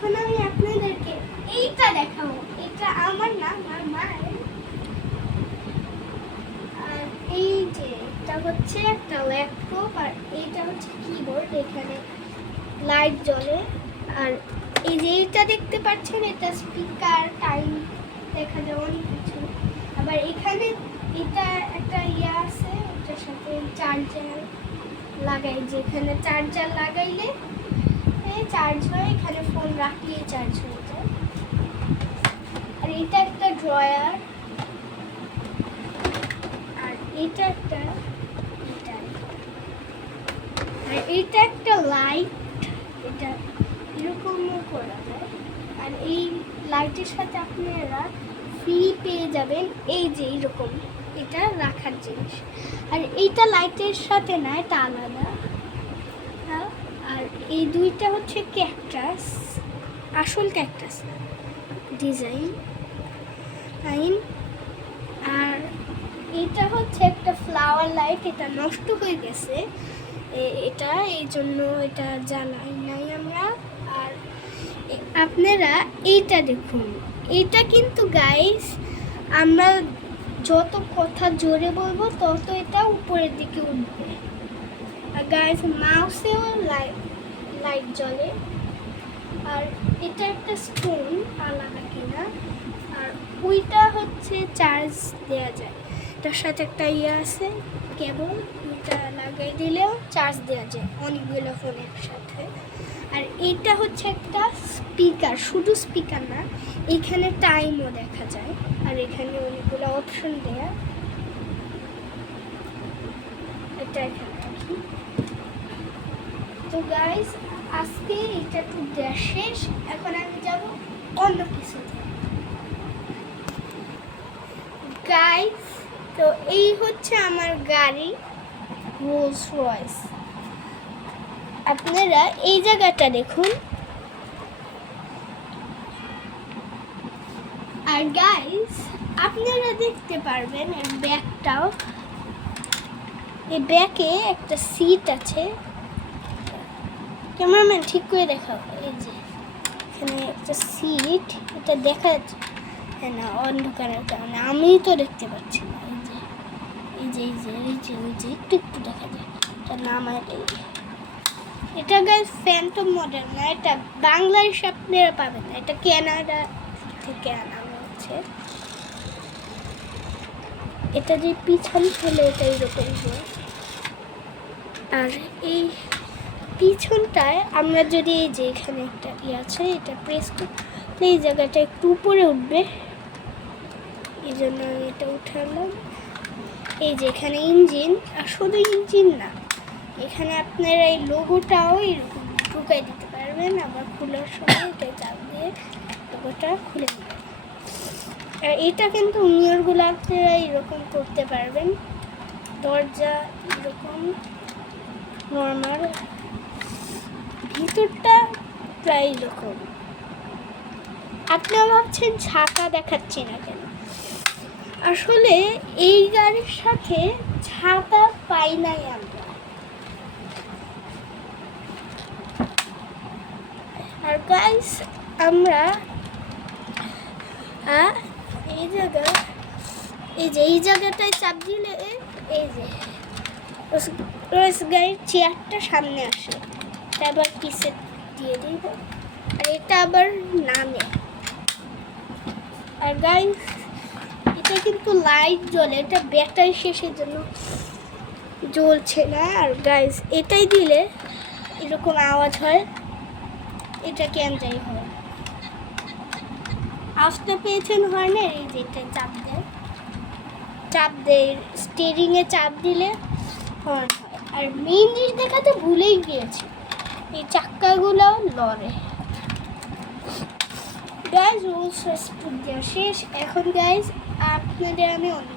এখন আমি আপনাদেরকে এইটা দেখাবো। এটা আমার না, আমার মায়ের। আর এই যে এটা হচ্ছে একটা ল্যাপটপ, আর এইটা হচ্ছে কিবোর্ড। এখানে লাইট জ্বলে। আর এই যে এইটা দেখতে পাচ্ছেন, এটা স্পিকার, টাইম দেখা যায়, অনেক কিছু। আবার এখানে এটা একটা ইয়ে আছে, এটার সাথে চার্জার লাগাই, যেখানে চার্জার লাগাইলে চার্জ হয়, এখানে ফোন রাখলেই চার্জ হয়ে যায়। আর এটা একটা ড্রয়ার, আর এটা একটা, আর এটা একটা লাইট, এটা এরকমও করা যায়। আর এই লাইটের সাথে আপনারা ফ্রি পেয়ে যাবেন এই যে এইরকম, এটা রাখার জিনিস। আর এইটা লাইটের সাথে না, এটা আলাদা। আর এই দুইটা হচ্ছে ক্যাকটাস, আসল ক্যাকটাস ডিজাইন। আর এটা হচ্ছে একটা ফ্লাওয়ার লাইট, এটা নষ্ট হয়ে গেছে, এটা এই জন্য এটা জ্বালাই নাই আমরা। আর আপনারা এইটা দেখুন, এটা কিন্তু গাইস আমরা যত কথা জোরে বলবো তত এটা উপরের দিকে উঠবে। আর গাইস মাউসেও লাইট জ্বলে। আর এটা একটা স্টোন, আলাদা কিনা। আর ওইটা হচ্ছে চার্জ দেওয়া যায়, এটার সাথে একটা ইয়ে আছে কেবল, এটা লাগাই দিলেও চার্জ দেওয়া যায় অনেকগুলো ফোনের সাথে। আর এটা হচ্ছে একটা স্পিকার, শুধু স্পিকার না, এখানে টাইমও দেখা যায়। আর এখানে অনেকগুলো অপশন দেয়া, এটা এখানে রাখি। তো গাইস আজকে এটা একটু দেওয়া শেষ, এখন আমি যাব অন্য কিছুতে। গাইস তো এই হচ্ছে আমার গাড়ি, রোলস রয়েস। আপনারা এই জায়গাটা দেখুন। আর গাইস আপনারা দেখতে পারবেন এর ব্যাগটাও, এই ব্যাগে একটা সিট আছে। ক্যামেরাম্যান ঠিক করে দেখাও, এই যে এখানে একটা সিট, এটা দেখা যাচ্ছে না অন্ধকারের কারণে, আমি তো দেখতে পাচ্ছি না। এই যে এই যে এই যে ওই যে একটু একটু দেখা যায়, এটা নাম এটাই। এটা গাইস ফ্যান্টম মডেল না, এটা বাংলাদেশ আপনারা পাবেন না, এটা কানাডা থেকে আনা হচ্ছে। এটা যে পিছন ফেলে এটা এইরকম হয়। আর এই পিছনটায় আমরা যদি এই যে এখানে একটা ইয়ে আছে, এটা প্রেস করলে এই জায়গাটা একটু উপরে উঠবে, এই জন্য আমি এটা উঠালাম। এই যে এখানে ইঞ্জিন, আর শুধু ইঞ্জিন না, এখানে আপনারা এই লোগোটাও এরকম ঢুকাই দিতে পারবেন। আবার খোলার সময় এটা চাপ দিয়ে লোগোটা খুলে দেবেন। আর এটা কিন্তু মিররগুলো আপনারা এরকম করতে পারবেন, দরজা এরকম নর্মাল, ভিতরটা প্রায় এরকম। আপনারা ভাবছেন ছাতা দেখাচ্ছি না কেন, আসলে এই গাড়ির সাথে ছাতা পাই নাই আমরা। আর গাইস আমরা এই জায়গায়, এই যে এই জায়গাটায় চাপ দিলে এই যে গাড়ির চেয়ারটা সামনে আসে, এটা আবার পিছে দিয়ে দিব, আর এটা আবার নামে। আর গাইস এটা কিন্তু লাইট জ্বলে, এটা ব্যাটারি শেষের জন্য জ্বলছে না। আর গাইস এটাই দিলে এরকম আওয়াজ হয়, এটা কেন যাই হয়, আসতে পেয়েছেন হয় না, এই যে এটা চাপ দেয় স্টিয়ারিংয়ে চাপ দিলে হর্ন হয়। আর মেইন জিনিস দেখাতে ভুলেই গিয়েছি, এই চাক্কাগুলো লড়ে। গাইস রোলস রয়েস দেওয়া শেষ, এখন গাইস আপনাদের আমি অন্য